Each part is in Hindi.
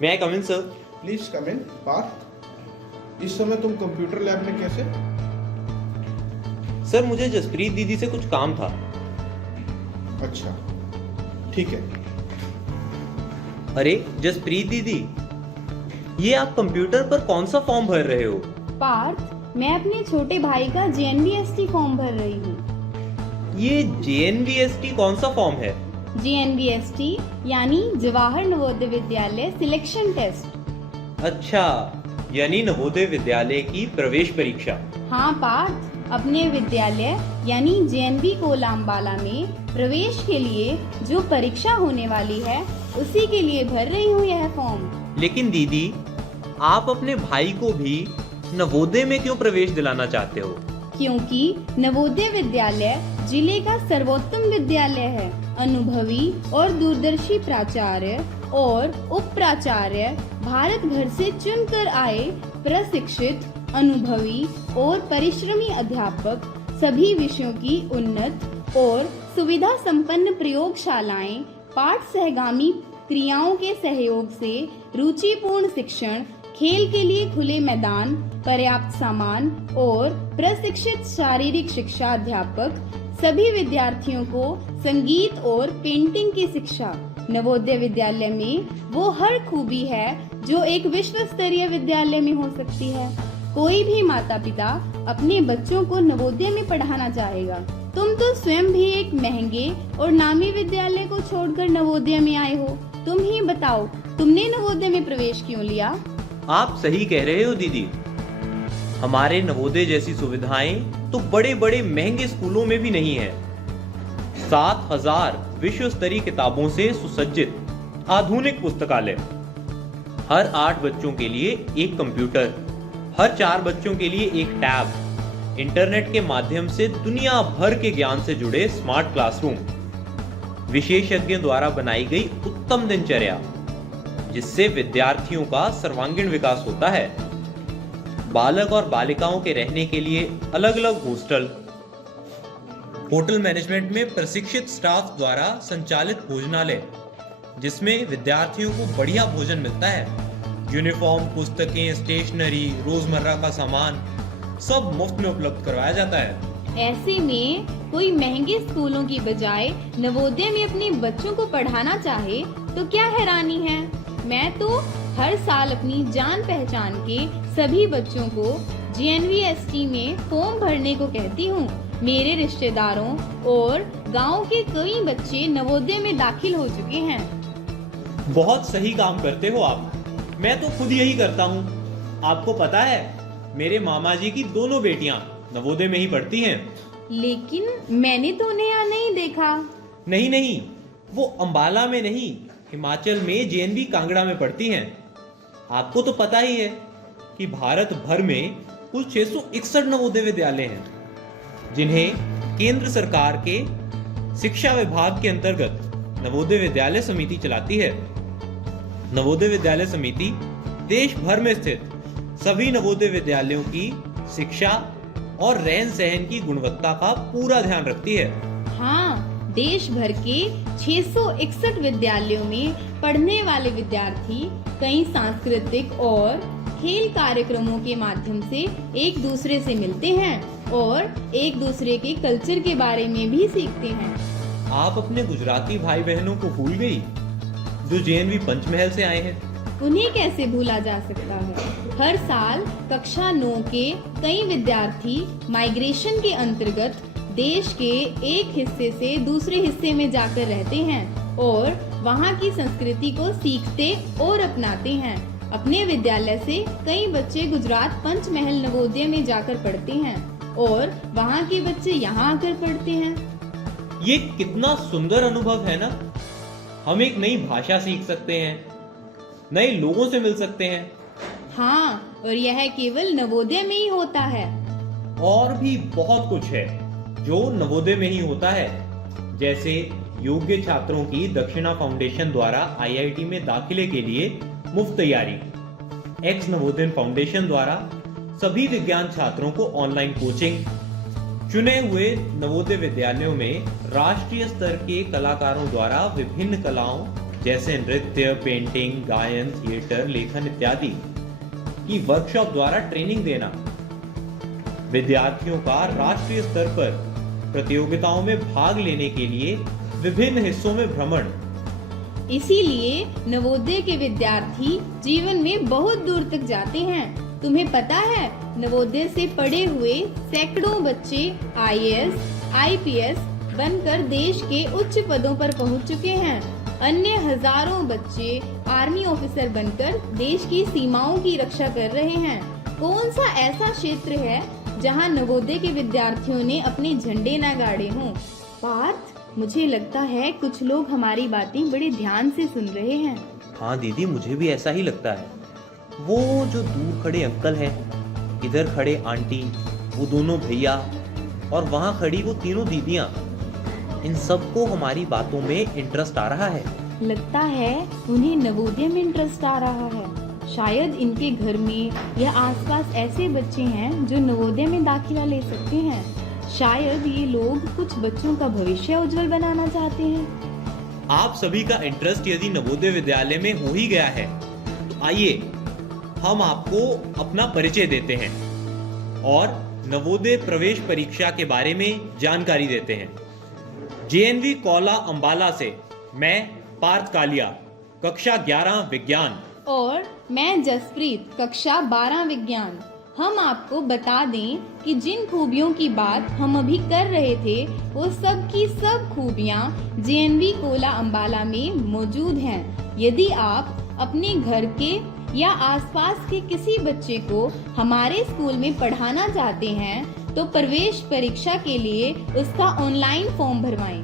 May I come in, sir? Please come in. Parth, इस समय तुम कंप्यूटर लैब में कैसे? सर, मुझे जसप्रीत दीदी से कुछ काम था। अच्छा, ठीक है। अरे जसप्रीत दीदी, ये आप कंप्यूटर पर कौन सा फॉर्म भर रहे हो? पार्थ, मैं अपने छोटे भाई का JNVST फॉर्म भर रही हूँ। ये JNVST कौन सा फॉर्म है? JNVST यानी जवाहर नवोदय विद्यालय सिलेक्शन टेस्ट। अच्छा, यानी नवोदय विद्यालय की प्रवेश परीक्षा। हाँ पार्थ, अपने विद्यालय यानी JNV कोलांबाला में प्रवेश के लिए जो परीक्षा होने वाली है उसी के लिए भर रही हूँ यह फॉर्म। लेकिन दीदी, आप अपने भाई को भी नवोदय में क्यों प्रवेश दिलाना चाहते हो? क्योंकि नवोदय विद्यालय जिले का सर्वोत्तम विद्यालय है। अनुभवी और दूरदर्शी प्राचार्य और उप प्राचार्य भारत भर से चुनकर आए प्रशिक्षित, अनुभवी और परिश्रमी अध्यापक सभी विषयों की उन्नत और सुविधा संपन्न प्रयोगशालाएं, पाठ सहगामी क्रियाओं के सहयोग से रुचिपूर्ण शिक्षण, खेल के लिए खुले मैदान, पर्याप्त सामान और प्रशिक्षित शारीरिक शिक्षा अध्यापक सभी विद्यार्थियों को संगीत और पेंटिंग की शिक्षा। नवोदय विद्यालय में वो हर खूबी है जो एक विश्व स्तरीय विद्यालय में हो सकती है। कोई भी माता पिता अपने बच्चों को नवोदय में पढ़ाना चाहेगा। तुम तो स्वयं भी एक महंगे और नामी विद्यालय को छोड़कर नवोदय में आए हो। तुम ही बताओ, तुमने नवोदय में प्रवेश क्यों लिया? आप सही कह रहे हो दीदी। हमारे नवोदय जैसी सुविधाएं तो बड़े बड़े महंगे स्कूलों में भी नहीं है। 7000 विश्व स्तरीय किताबों से सुसज्जित आधुनिक पुस्तकालय, हर 8 बच्चों के लिए एक कंप्यूटर, हर 4 बच्चों के लिए एक टैब, इंटरनेट के माध्यम से दुनिया भर के ज्ञान से जुड़े स्मार्ट क्लासरूम, विशेषज्ञों द्वारा बनाई गई उत्तम दिनचर्या जिससे विद्यार्थियों का सर्वांगीण विकास होता है, बालक और बालिकाओं के रहने के लिए अलग अलग हॉस्टल, होटल मैनेजमेंट में प्रशिक्षित स्टाफ द्वारा संचालित भोजनालय जिसमें विद्यार्थियों को बढ़िया भोजन मिलता है, यूनिफॉर्म, पुस्तकें, स्टेशनरी, रोजमर्रा का सामान सब मुफ्त में उपलब्ध करवाया जाता है। ऐसे में कोई महंगे स्कूलों की बजाय नवोदय में अपने बच्चों को पढ़ाना चाहे तो क्या हैरानी है। मैं तो हर साल अपनी जान पहचान के सभी बच्चों को JNVST में फॉर्म भरने को कहती हूँ। मेरे रिश्तेदारों और गांव के कई बच्चे नवोदय में दाखिल हो चुके हैं। बहुत सही काम करते हो आप। मैं तो खुद यही करता हूँ। आपको पता है, मेरे मामा जी की दोनों बेटियां नवोदय में ही पढ़ती हैं। लेकिन मैंने तो उन्हें यहाँ नहीं देखा। नहीं, वो अंबाला में नहीं, हिमाचल में JNV कांगड़ा में पढ़ती हैं। आपको तो पता ही है कि भारत भर में कुल 661 नवोदय विद्यालय हैं जिन्हें केंद्र सरकार के शिक्षा विभाग के अंतर्गत नवोदय विद्यालय समिति चलाती है। नवोदय विद्यालय समिति देश भर में स्थित सभी नवोदय विद्यालयों की शिक्षा और रहन सहन की गुणवत्ता का पूरा ध्यान रखती है। हाँ, देश भर के 661 विद्यालयों में पढ़ने वाले विद्यार्थी कई सांस्कृतिक और खेल कार्यक्रमों के माध्यम से एक दूसरे से मिलते हैं और एक दूसरे के कल्चर के बारे में भी सीखते हैं। आप अपने गुजराती भाई बहनों को भूल गई जो JNV पंचमहल से आए हैं? उन्हें कैसे भूला जा सकता है। हर साल कक्षा 9 के कई विद्यार्थी माइग्रेशन के अंतर्गत देश के एक हिस्से से दूसरे हिस्से में जाकर रहते हैं और वहाँ की संस्कृति को सीखते और अपनाते हैं। अपने विद्यालय से कई बच्चे गुजरात पंचमहल नवोदय में जाकर पढ़ते हैं और वहाँ के बच्चे यहाँ आकर पढ़ते हैं। ये कितना सुंदर अनुभव है ना। हम एक नई भाषा सीख सकते हैं, नए लोगों से मिल सकते हैं। हाँ, और यह केवल नवोदय में ही होता है। और भी बहुत कुछ है जो नवोदय में ही होता है, जैसे योग्य छात्रों की दक्षिणा फाउंडेशन द्वारा IIT में दाखिले के लिए मुफ्त तैयारी, एक्स नवोदय फाउंडेशन द्वारा सभी विज्ञान छात्रों को ऑनलाइन कोचिंग, चुने हुए नवोदय विद्यालयों में राष्ट्रीय स्तर के कलाकारों द्वारा विभिन्न कलाओं जैसे नृत्य, पेंटिंग, गायन, थिएटर, लेखन इत्यादि की वर्कशॉप द्वारा ट्रेनिंग देना, विद्यार्थियों का राष्ट्रीय स्तर पर प्रतियोगिताओं में भाग लेने के लिए विभिन्न हिस्सों में भ्रमण। इसीलिए नवोदय के विद्यार्थी जीवन में बहुत दूर तक जाते हैं। तुम्हें पता है, नवोदय से पढ़े हुए सैकड़ों बच्चे IAS, IPS बनकर देश के उच्च पदों पर पहुंच चुके हैं। अन्य हजारों बच्चे आर्मी ऑफिसर बनकर देश की सीमाओं की रक्षा कर रहे हैं। कौन सा ऐसा क्षेत्र है जहां नवोदय के विद्यार्थियों ने अपने झंडे न गाड़े हों? पार्थ, मुझे लगता है कुछ लोग हमारी बातें बड़े ध्यान से सुन रहे हैं। हाँ दीदी, मुझे भी ऐसा ही लगता है। वो जो दूर खड़े अंकल हैं, इधर खड़े आंटी, वो दोनों भैया और वहाँ खड़ी वो तीनों दीदियाँ, इन सबको हमारी बातों में इंटरेस्ट आ रहा है। लगता है उन्हें नवोदय में इंटरेस्ट आ रहा है। शायद इनके घर में या आसपास ऐसे बच्चे हैं जो नवोदय में दाखिला ले सकते हैं। शायद ये लोग कुछ बच्चों का भविष्य उज्जवल बनाना चाहते हैं। आप सभी का इंटरेस्ट यदि नवोदय विद्यालय में हो ही गया है तो आइए हम आपको अपना परिचय देते हैं और नवोदय प्रवेश परीक्षा के बारे में जानकारी देते हैं। JNV कौला अंबाला से मैं पार्थ कालिया, कक्षा 11 विज्ञान। और मैं जसप्रीत, कक्षा 12 विज्ञान। हम आपको बता दें कि जिन खूबियों की बात हम अभी कर रहे थे वो सब की सब खूबियां JNV कौला अंबाला में मौजूद हैं। यदि आप अपने घर के या आसपास के किसी बच्चे को हमारे स्कूल में पढ़ाना चाहते हैं तो प्रवेश परीक्षा के लिए उसका ऑनलाइन फॉर्म भरवाएं।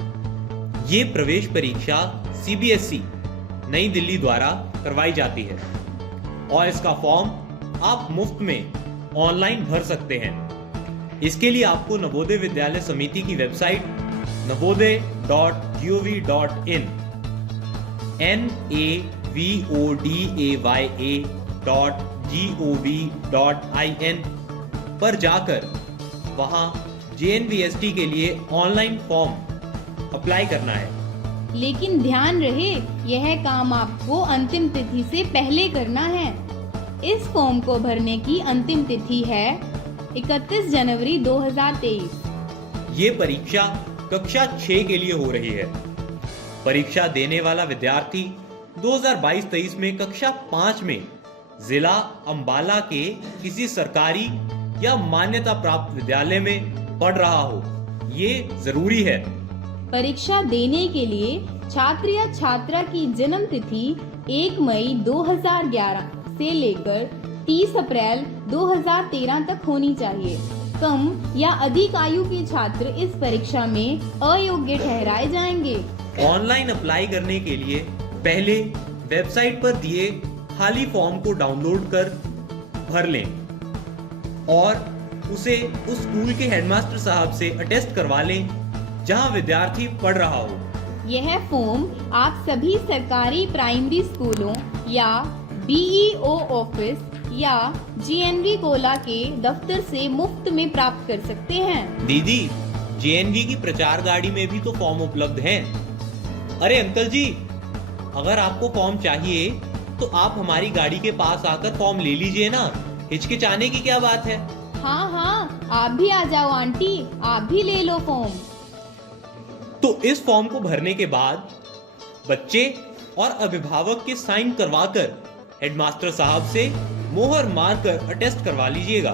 ये प्रवेश परीक्षा CBSE नई दिल्ली द्वारा करवाई जाती है और इसका फॉर्म आप मुफ्त में ऑनलाइन भर सकते हैं। इसके लिए आपको नवोदय विद्यालय समिति की वेबसाइट navodaya.gov.in navodaya.gov.in पर जाकर वहां JNVST के लिए ऑनलाइन फॉर्म अप्लाई करना है। लेकिन ध्यान रहे, यह काम आपको अंतिम तिथि से पहले करना है। इस फॉर्म को भरने की अंतिम तिथि है 31 जनवरी 2023। ये परीक्षा कक्षा 6 के लिए हो रही है। परीक्षा देने वाला विद्यार्थी 2022-23 में कक्षा 5 में जिला अंबाला के किसी सरकारी या मान्यता प्राप्त विद्यालय में पढ़ रहा हो, ये जरूरी है। परीक्षा देने के लिए छात्र या छात्रा की जन्म तिथि 1 मई 2011 से लेकर 30 अप्रैल 2013 तक होनी चाहिए। कम या अधिक आयु के छात्र इस परीक्षा में अयोग्य ठहराए जाएंगे। ऑनलाइन अप्लाई करने के लिए पहले वेबसाइट पर दिए खाली फॉर्म को डाउनलोड कर भर लें और उसे उस स्कूल के हेडमास्टर साहब से अटेस्ट करवा लें जहां विद्यार्थी पढ़ रहा हो। यह फॉर्म आप सभी सरकारी प्राइमरी स्कूलों या BEO ऑफिस या JNV कौला के दफ्तर से मुफ्त में प्राप्त कर सकते हैं। दीदी, JNV की प्रचार गाड़ी में भी तो फॉर्म उपलब्ध हैं। अरे अंकल जी, अगर आपको फॉर्म चाहिए तो आप हमारी गाड़ी के पास आकर फॉर्म ले लीजिए ना, हिचकिचाने की क्या बात है। हाँ हाँ, आप भी आ जाओ आंटी, आप भी ले लो फॉर्म। तो इस फॉर्म को भरने के बाद बच्चे और अभिभावक के साइन करवाकर हेडमास्टर साहब से मोहर मारकर अटेस्ट करवा लीजिएगा।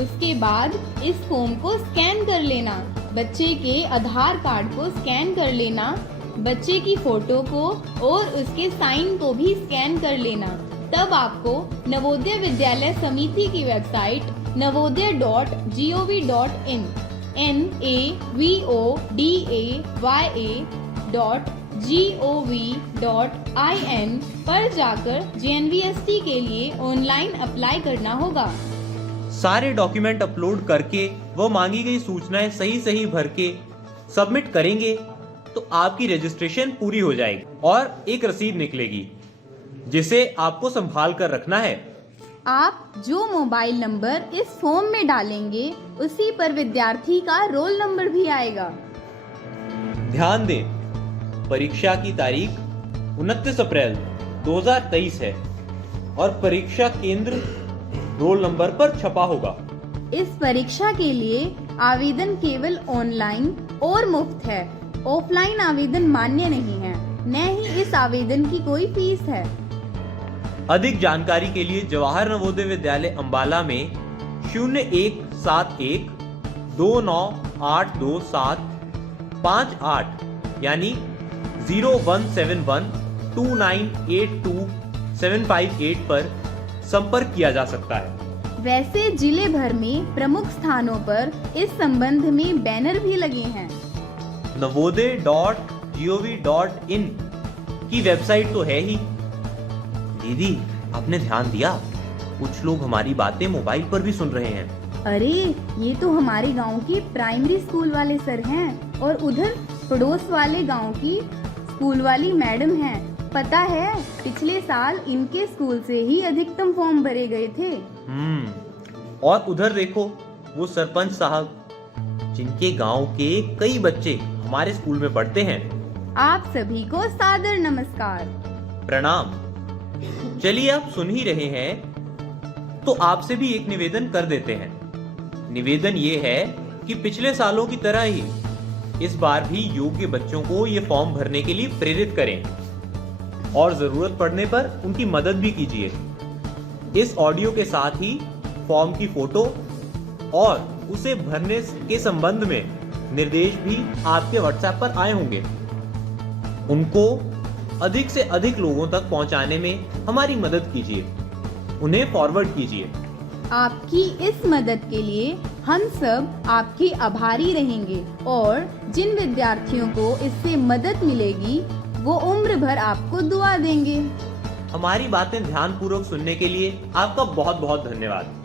उसके बाद इस फॉर्म को स्कैन कर लेना, बच्चे के आधार कार्ड को स्कैन कर लेना, बच्चे की फोटो को और उसके साइन को भी स्कैन कर लेना। तब आपको नवोदय विद्यालय समिति की वेबसाइट navodaya.gov.in navodaya.gov.in पर जाकर JNVST के लिए ऑनलाइन अप्लाई करना होगा। सारे डॉक्यूमेंट अपलोड करके वो मांगी गई सूचनाएं सही भर के सबमिट करेंगे तो आपकी रजिस्ट्रेशन पूरी हो जाएगी और एक रसीद निकलेगी जिसे आपको संभाल कर रखना है। आप जो मोबाइल नंबर इस फॉर्म में डालेंगे उसी पर विद्यार्थी का रोल नंबर भी आएगा। ध्यान दें, परीक्षा की तारीख 29 अप्रैल 2023 है और परीक्षा केंद्र रोल नंबर पर छपा होगा। इस परीक्षा के लिए आवेदन केवल ऑनलाइन और मुफ्त है। ऑफलाइन आवेदन मान्य नहीं है, न ही इस आवेदन की कोई फीस है। अधिक जानकारी के लिए जवाहर नवोदय विद्यालय अंबाला में 0171 2982758 यानी 0171 2982 758 पर संपर्क किया जा सकता है। वैसे जिले भर में प्रमुख स्थानों पर इस संबंध में बैनर भी लगे हैं। navodaya.gov.in की वेबसाइट तो है ही। दीदी, आपने ध्यान दिया? कुछ लोग हमारी बातें मोबाइल पर भी सुन रहे हैं। अरे, ये तो हमारे गांव के प्राइमरी स्कूल वाले सर हैं और उधर पड़ोस वाले गांव की स्कूल वाली मैडम हैं। पता है, पिछले साल इनके स्कूल से ही अधिकतम फॉर्म भरे गए थे। और उधर देखो, वो सरपंच साहब, जिनके गांव के कई बच्चे हमारे स्कूल में पढ़ते हैं। आप सभी को सादर नमस्कार। प्रणाम। चलिए, आप सुन ही रहे हैं तो आपसे भी एक निवेदन कर देते हैं। निवेदन ये है कि पिछले सालों की तरह ही इस बार भी योग्य बच्चों को ये फॉर्म भरने के लिए प्रेरित करें और जरूरत पड़ने पर उनकी मदद भी कीजिए। इस ऑडियो के साथ ही फॉर्म की फोटो और उसे भरने के संबंध में निर्देश भी आपके व्हाट्सएप पर आए होंगे। उनको अधिक से अधिक लोगों तक पहुंचाने में हमारी मदद कीजिए, उन्हें फॉरवर्ड कीजिए। आपकी इस मदद के लिए हम सब आपके आभारी रहेंगे और जिन विद्यार्थियों को इससे मदद मिलेगी वो उम्र भर आपको दुआ देंगे। हमारी बातें ध्यानपूर्वक सुनने के लिए आपका बहुत बहुत धन्यवाद।